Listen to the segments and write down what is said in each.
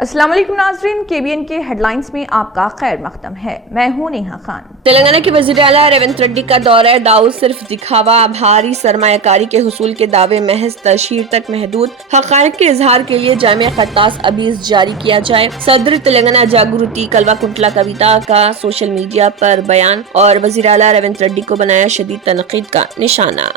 अस्सलाम वालेकुम नाज़रीन, KBN के हेडलाइंस में आपका खैर मकदम है। मैं हूं नेहा खान। तेलंगाना के वज़ीर आला रेवंत रेड्डी का दौरा दाऊद सिर्फ दिखावा, भारी सरमायाकारी के हुसूल के दावे महज तशहीर तक महदूद, हक़ाइक़ के इजहार के लिए जामिया खत्तास अबीज़ जारी किया जाए। सदर तेलंगाना जागृति कल्वाकुंटला कविता का सोशल मीडिया पर बयान और वज़ीर आला रेवंत रेड्डी को बनाया शदीद तनक़ीद का निशाना।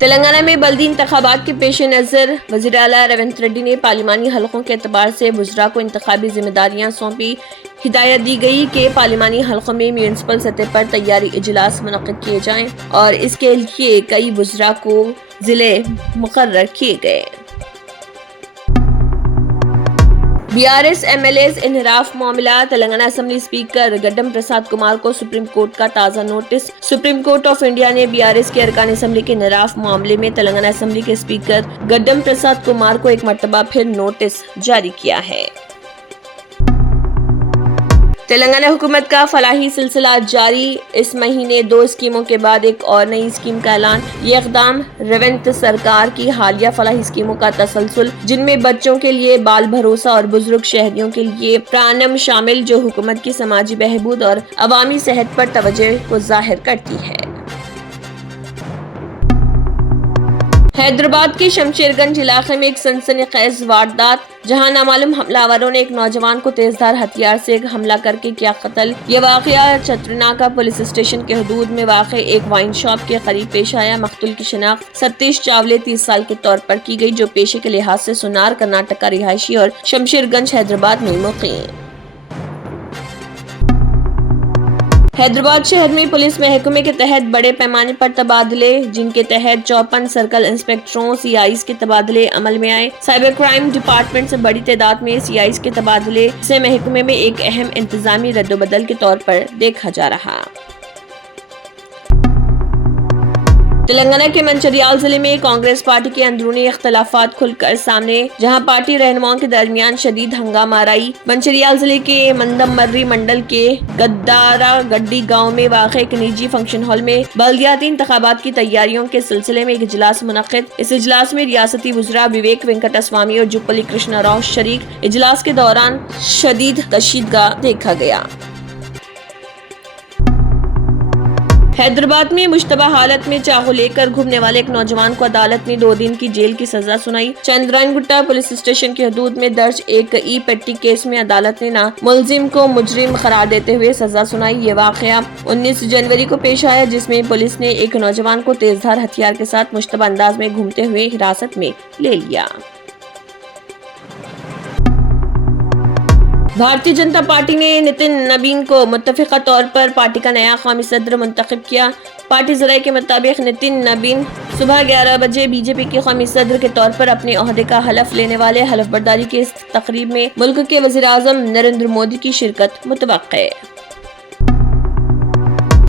तेलंगाना में बल्दी इंतखाबात के पेश नज़र वज़ीर आला रेवंत रेड्डी ने पार्लिमानी हलकों के एतबार से बुज़रा को इंतखाबी जिम्मेदारियां सौंपी। हिदायत दी गई कि पार्लिमानी हलकों में म्यूनिसिपल सतह पर तैयारी इजलास मुनक़्क़िद किए जाएं और इसके लिए कई बुज़रा को ज़िले मुक़र्रर किए गए। BRS MLAs इनहराफ मामला। तेलंगाना असेंबली स्पीकर गड्डम प्रसाद कुमार को सुप्रीम कोर्ट का ताज़ा notice. Supreme court of India ने BRS के अरकान असेंबली के इनहराफ मामले में तेलंगाना असेंबली के स्पीकर गड्डम प्रसाद कुमार को एक मरतबा फिर नोटिस जारी किया है। तेलंगाना हुकूमत का फलाही सिलसिला जारी। इस महीने 2 स्कीमों के बाद एक और नई स्कीम का ऐलान। ये इक़दाम रेवंत सरकार की हालिया फलाही स्कीमों का तसलसल, जिनमें बच्चों के लिए बाल भरोसा और बुजुर्ग शहरियों के लिए प्राणम शामिल, जो हुकूमत की समाजी बहबूद और अवामी सेहत पर तवज्जो को जाहिर करती है। हैदराबाद के शमशेरगंज इलाके में एक सनसनीखेज वारदात, जहां नामालूम हमलावरों ने एक नौजवान को तेजधार हथियार से हमला करके किया कत्ल। ये वाकया छतरनाका पुलिस स्टेशन के हदूद में वाक़े एक वाइन शॉप के करीब पेश आया। मक़तूल की शिनाख्त सतीश चावले 30 साल के तौर पर की गई, जो पेशे के लिहाज से सुनार कर्नाटक का रिहायशी और शमशेरगंज हैदराबाद में मुक़ीम। हैदराबाद शहर में पुलिस महकमे के तहत बड़े पैमाने पर तबादले, जिनके तहत 54 सर्कल इंस्पेक्टरों CIs के तबादले अमल में आए। साइबर क्राइम डिपार्टमेंट से बड़ी तादाद में CIs के तबादले से महकमे में एक अहम इंतजामी रद्दोबदल के तौर पर देखा जा रहा। तेलंगाना के मंचिर्याल जिले में कांग्रेस पार्टी के अंदरूनी इख्तलाफात खुलकर सामने, जहां पार्टी रहनुमाओं के दरमियान शदीद हंगामा आई। मंचिर्याल जिले के मंदमर्री मंडल के गद्दारा गड्डी गांव में वाक़े एक निजी फंक्शन हॉल में बल्दियाती इंतखाबात की तैयारियों के सिलसिले में एक इजलास मुनक़्क़िद। इस इजलास में रियासती वज़रा विवेक वेंकटस्वामी और जुप्पली कृष्णा राव शरीक। इजलास के दौरान शदीद कशीदगी देखा गया। हैदराबाद में मुश्तबा हालत में चाकू लेकर घूमने वाले एक नौजवान को अदालत ने 2 दिन की जेल की सजा सुनाई। चंद्रायनगुट्टा पुलिस स्टेशन की हदूद में दर्ज एक ई-पेट्टी केस में अदालत ने ना मुलजिम को मुजरिम करार देते हुए सजा सुनाई। ये वाकया 19 जनवरी को पेश आया, जिसमें पुलिस ने एक नौजवान को तेजधार हथियार के साथ मुश्तबा अंदाज में घूमते हुए हिरासत में ले लिया। भारतीय जनता पार्टी ने नितिन नबीन को मुत्तफ़िक़ा तौर पर पार्टी का नया कौमी सदर मुंतखब किया। पार्टी ज़राए के मुताबिक नितिन नबीन सुबह 11 बजे बीजेपी के कौमी सदर के तौर पर अपने ओहदे का हलफ लेने वाले। हलफ बर्दारी के इस तकरीब में मुल्क के वज़ीर आज़म नरेंद्र मोदी की शिरकत मुतवक्क़ है।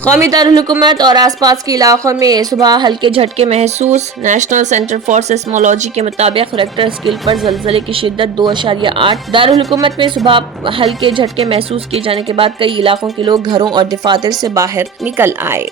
कौमी दारुल हुकूमत और आसपास के इलाकों में सुबह हल्के झटके महसूस। नेशनल सेंटर फॉर सेस्मोलॉजी के मुताबिक रिक्टर स्केल पर ज़लज़ले की शिद्दत 2.8। दारुल हुकूमत में सुबह हल्के झटके महसूस किए जाने के बाद कई इलाकों के लोग घरों और दफातर से बाहर निकल आए।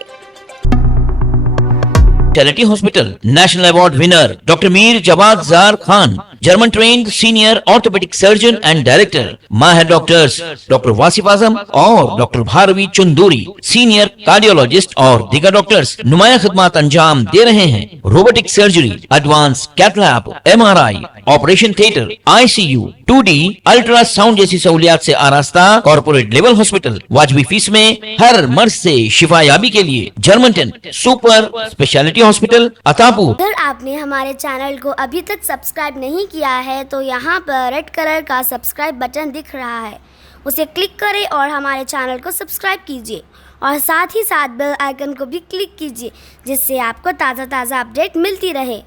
Speciality hospital national award winner doctor Mir Jawad Jar Khan, German trained senior orthopaedic surgeon and director, माहिर डॉक्टर्स डॉक्टर वासिफ आजम और doctor Bharvi Chanduri, senior cardiologist और दीगर डॉक्टर्स नुमाया खिदमत अंजाम दे रहे हैं। Robotic surgery, advance cath lab, MRI, operation theatre, ICU, 2D ultrasound जैसी सहूलियात से आरास्ता कॉर्पोरेट लेवल हॉस्पिटल। वाजबी फीस में हर मर्ज से शिफायाबी के लिए German tent super speciality hospital Attapur. अगर आपने हमारे चैनल को अभी तक सब्सक्राइब नहीं किया है तो यहाँ पर रेड कलर का सब्सक्राइब बटन दिख रहा है, उसे क्लिक करें और हमारे चैनल को सब्सक्राइब कीजिए और साथ ही साथ बेल आइकन को भी क्लिक कीजिए, जिससे आपको ताज़ा अपडेट मिलती रहे।